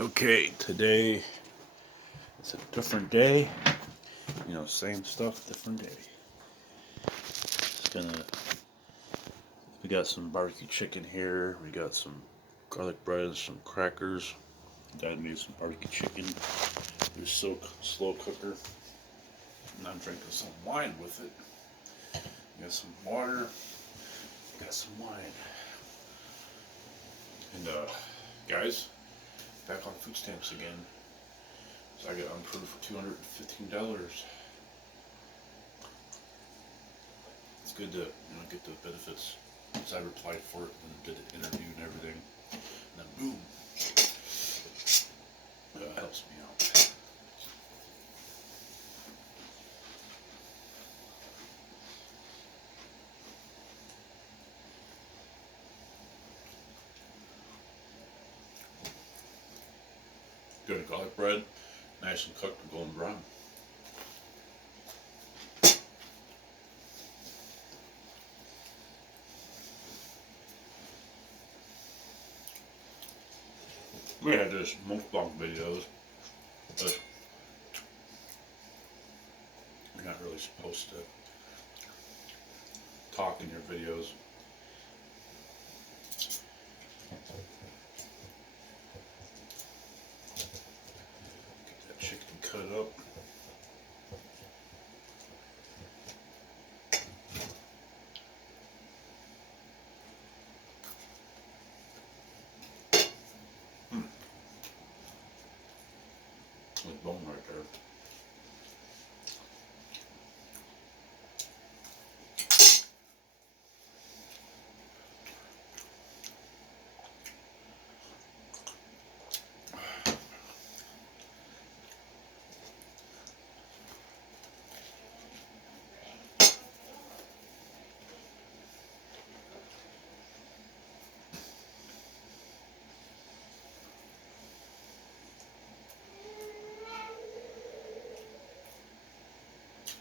Okay, today it's a different day. Same stuff, different day. It's gonna. We got some barbecue chicken here. We got some garlic bread, some crackers. Dad made some barbecue chicken. It was so slow cooker, and I'm drinking some wine with it. Got some water. Got some wine. And guys, back on food stamps again. So I got unapproved for $215. It's good to get the benefits. Because I replied for it and did an interview and everything. And then boom, helps me out. Good garlic bread, nice and cooked and golden brown. We had this mukbang videos, but you're not really supposed to talk in your videos. Get that chicken cut up. With bone right there.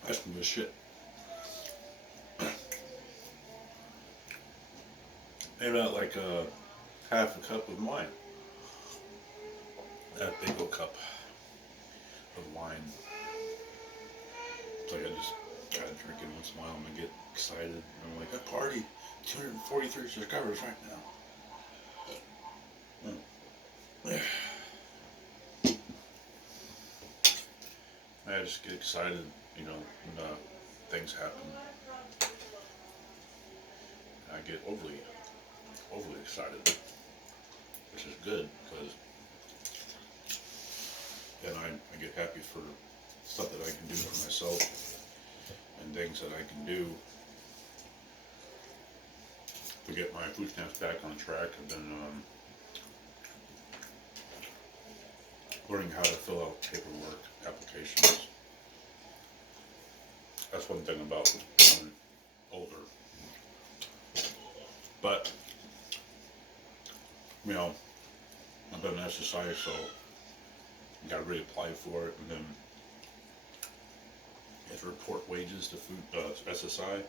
That's some good shit. Maybe about like half a cup of wine. That big old cup of wine. It's like I just gotta drink it once in a while and I get excited. I'm like, I party 243 cigars right now. I just get excited, when things happen. I get overly excited, which is good because then I get happy for stuff that I can do for myself and things that I can do to get my food stamps back on track. And then learning how to fill out paperwork applications. That's one thing about becoming older. But I've been an SSI, so you gotta really apply for it, and then you have to report wages to food SSI.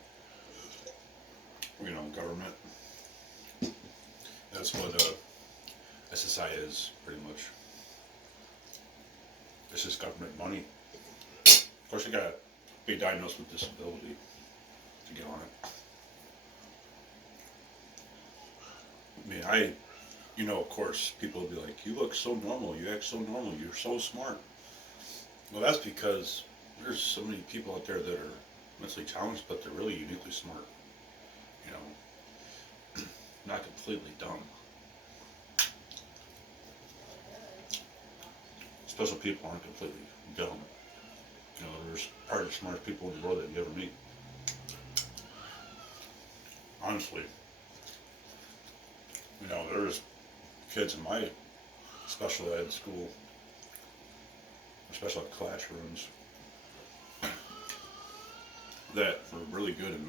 Government. That's what SSI is pretty much. It's just government money. Of course, you gotta be diagnosed with disability to get on it. Of course, people will be like, you look so normal, you act so normal, you're so smart. Well, that's because there's so many people out there that are mentally challenged, but they're really uniquely smart. Not completely dumb. Special people aren't completely dumb. There's probably the smartest people in the world that you ever meet. Honestly. There's kids in my special ed school, special ed classrooms, that were really good in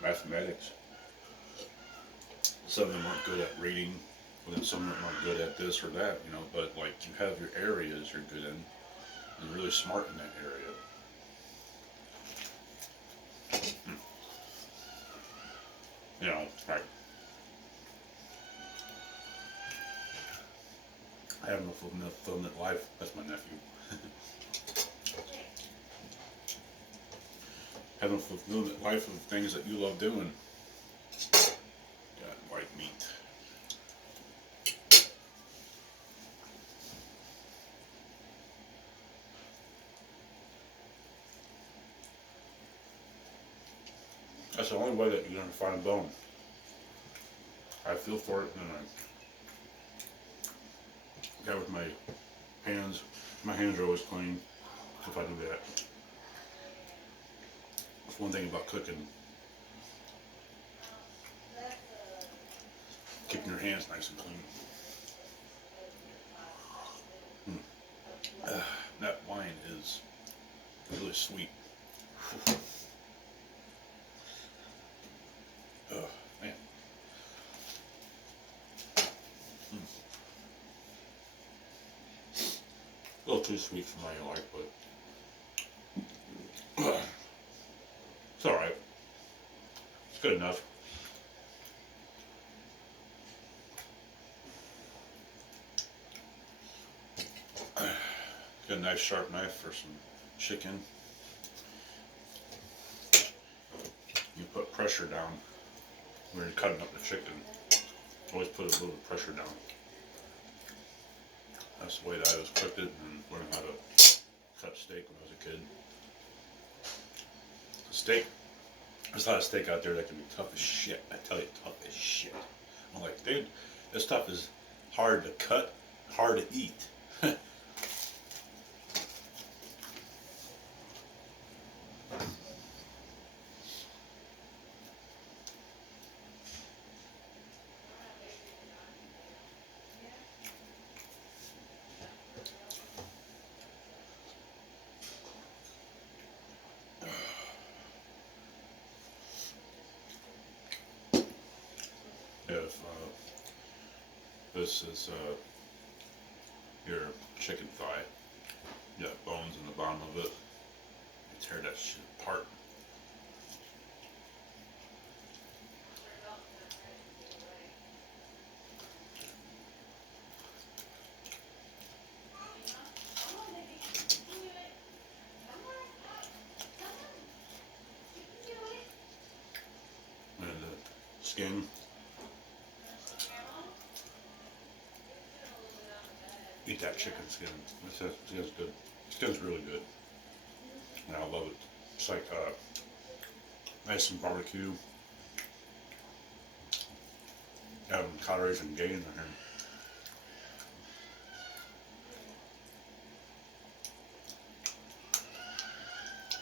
mathematics. Some of them aren't good at reading, but then some of them aren't good at this or that, but like you have your areas you're good in, and you're really smart in that area. Right. Have no fulfillment life. That's my nephew. Have no fulfillment life of things that you love doing. Got white meat. That's the only way that you're gonna find a bone. I feel for it, and I got with my hands. My hands are always clean if I do that. That's one thing about cooking. Keeping your hands nice and clean. That wine is really sweet. Man. A little too sweet for my life, but it's alright. It's good enough. Got a nice sharp knife for some chicken. You put pressure down when you're cutting up the chicken. Always put a little pressure down. That's the way that I was cooked it and learned how to cut steak when I was a kid. Steak. There's a lot of steak out there that can be tough as shit. I tell you, tough as shit. I'm like, dude, this stuff is hard to cut, hard to eat. If this is your chicken thigh, you got bones in the bottom of it, you tear that shit apart. And the skin, eat that chicken skin. Skin's good. Skin's really good. And I love it. It's like nice and barbecue. Having calories and gain in there.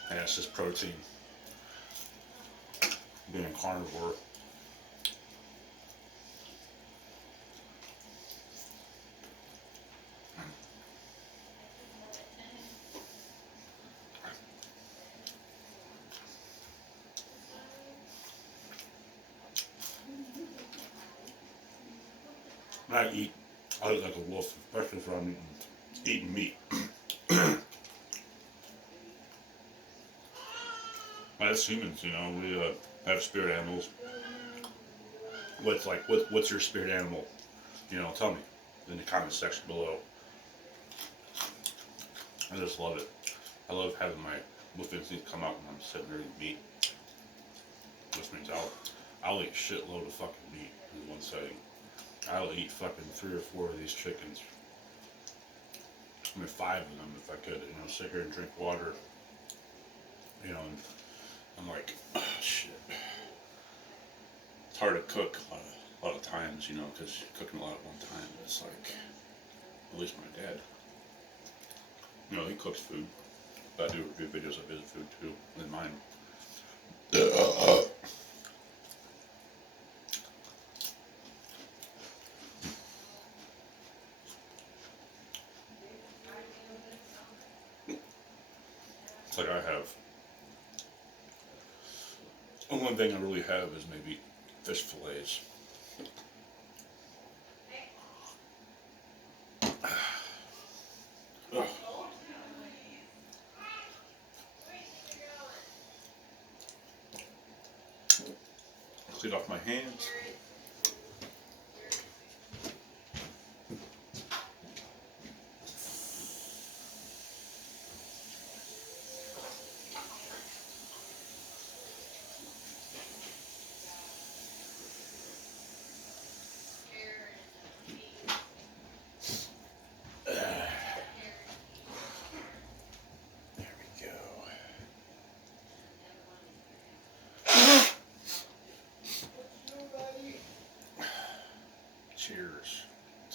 And it's just protein. Being a carnivore. I eat like a wolf, especially if I'm eating meat. As humans, you know, we have spirit animals. What's your spirit animal? You know, tell me in the comment section below. I just love it. I love having my wolf instincts come out when I'm sitting there eating meat. Which means I'll eat a shitload of fucking meat in one setting. I'll eat fucking 3 or 4 of these chickens. I mean, 5 of them if I could. You know, sit here and drink water. You know, and I'm like, oh, shit. It's hard to cook a lot of times, you know, because you're cooking a lot at one time. It's like, at least my dad. You know, he cooks food. But I do review videos of his food too, and mine. It's like I have. The one thing I really have is maybe fish fillets. Clean off my hands.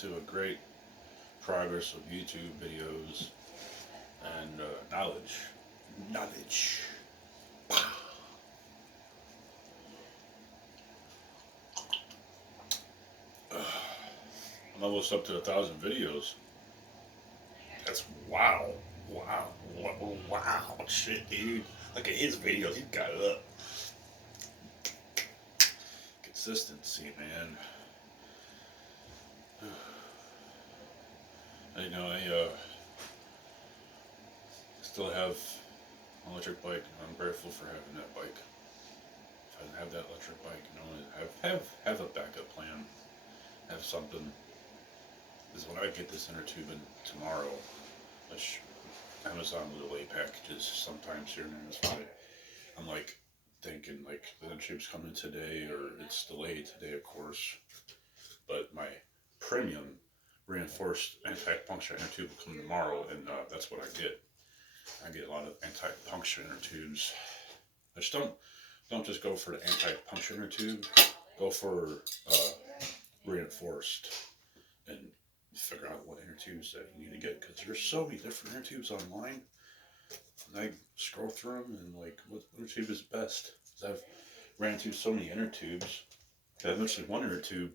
to a great progress of YouTube videos and knowledge. Knowledge. I'm almost up to 1,000 videos. That's wow. Wow. Wow. Shit, dude. Look at his videos. He got it up. Consistency, man. You know, I still have an electric bike, and I'm grateful for having that bike. If I didn't have that electric bike, you know, have a backup plan. Have something. Because when I get this inner tube in tomorrow, which Amazon will delay packages sometimes here and there, that's why I'm like thinking like the inner tube's coming today or it's delayed today, of course. But my premium reinforced anti-puncture inner tube will come tomorrow, and that's what I get. I get a lot of anti-puncture inner tubes. I just don't just go for the anti-puncture inner tube. Go for reinforced and figure out what inner tubes that you need to get, because there's so many different inner tubes online. And I scroll through them and like, what inner tube is best? Because I've ran into so many inner tubes. Eventually, one inner tube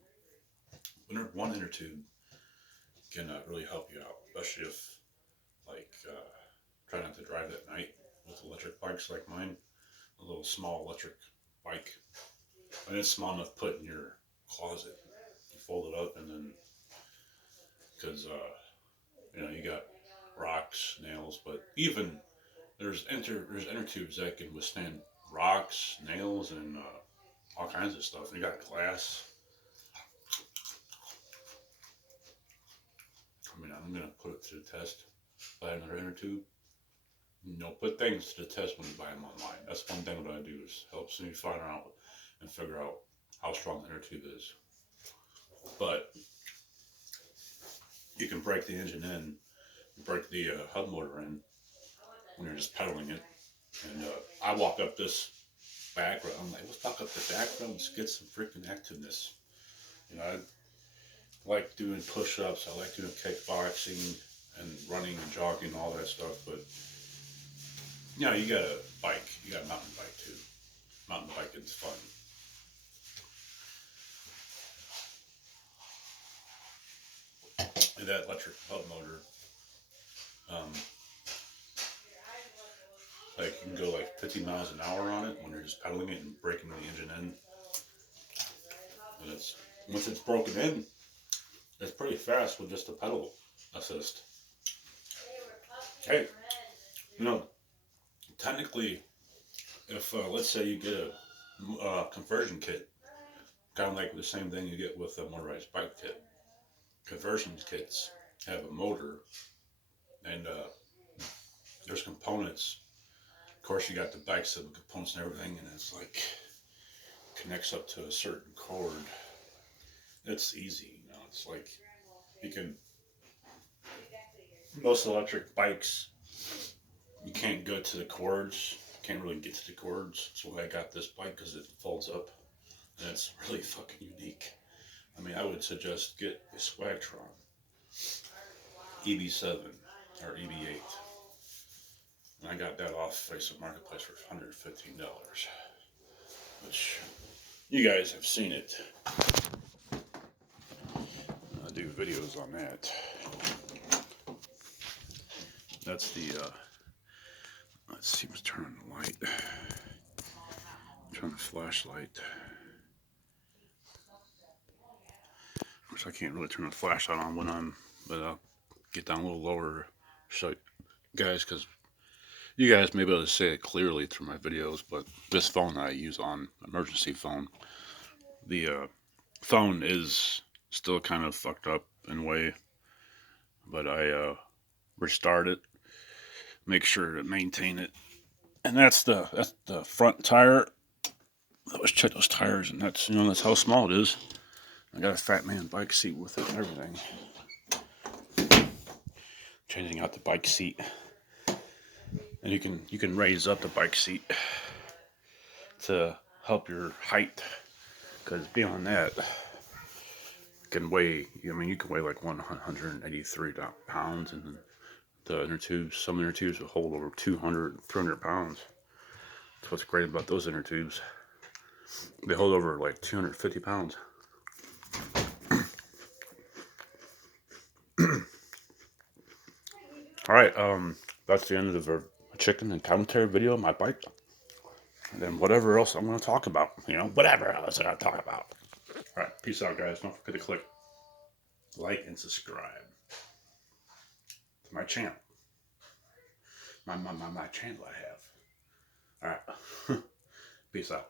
can really help you out, especially if like try not to drive at night with electric bikes like mine. A little small electric bike, and it's small enough to put in your closet. You fold it up, and then because you know, you got rocks, nails, but even there's inner tubes that can withstand rocks, nails, and all kinds of stuff. And you got glass. I mean, I'm gonna put it to the test. Buy another inner tube. You know, put things to the test when you buy them online. That's one thing that I do is helps me find out and figure out how strong the inner tube is. But you can break the engine in, break the hub motor in when you're just pedaling it. And I walk up this back road. I'm like, let's walk up the back road and get some freaking activeness. You know, I like doing push-ups. I like doing kickboxing and running and jogging and all that stuff. But you know, you got a bike. You got a mountain bike too. Mountain biking's fun. And that electric hub motor, like you can go like 50 miles an hour on it when you're just pedaling it and breaking the engine in. And it's once it's broken in, it's pretty fast with just a pedal assist. Hey, you know, technically, if let's say you get a conversion kit, kind of like the same thing you get with a motorized bike kit. Conversion kits have a motor, and there's components. Of course, you got the bikes with components and everything, and it's like connects up to a certain cord. It's easy, you know. It's like you can. Most electric bikes, you can't go to the cords. Can't really get to the cords. That's why I got this bike, because it folds up, and it's really fucking unique. I mean, I would suggest get a Swagtron EB7 or EB8. And I got that off Facebook Marketplace for $115, which you guys have seen it. I do videos on that. That's the, let's see, let's turn on the light. Turn the flashlight. Which I can't really turn the flashlight on when I'm, but I'll get down a little lower, show you guys, because you guys may be able to see it clearly through my videos. But this phone that I use on emergency phone, the phone is still kind of fucked up in a way, but I restart it, make sure to maintain it, and that's the front tire. Let's check those tires, and that's, you know, that's how small it is. I got a fat man bike seat with it and everything. Changing out the bike seat, and you can raise up the bike seat to help your height, because beyond that, can weigh, I mean, you can weigh like 183 pounds, and then the inner tubes, some inner tubes will hold over 200, 300 pounds. That's what's great about those inner tubes. They hold over like 250 pounds. All right, that's the end of the chicken and commentary video, my bite. And then whatever else I'm going to talk about, whatever else I'm going to talk about. All right, peace out, guys. Don't forget to click like and subscribe to my channel. My channel I have. All right, peace out.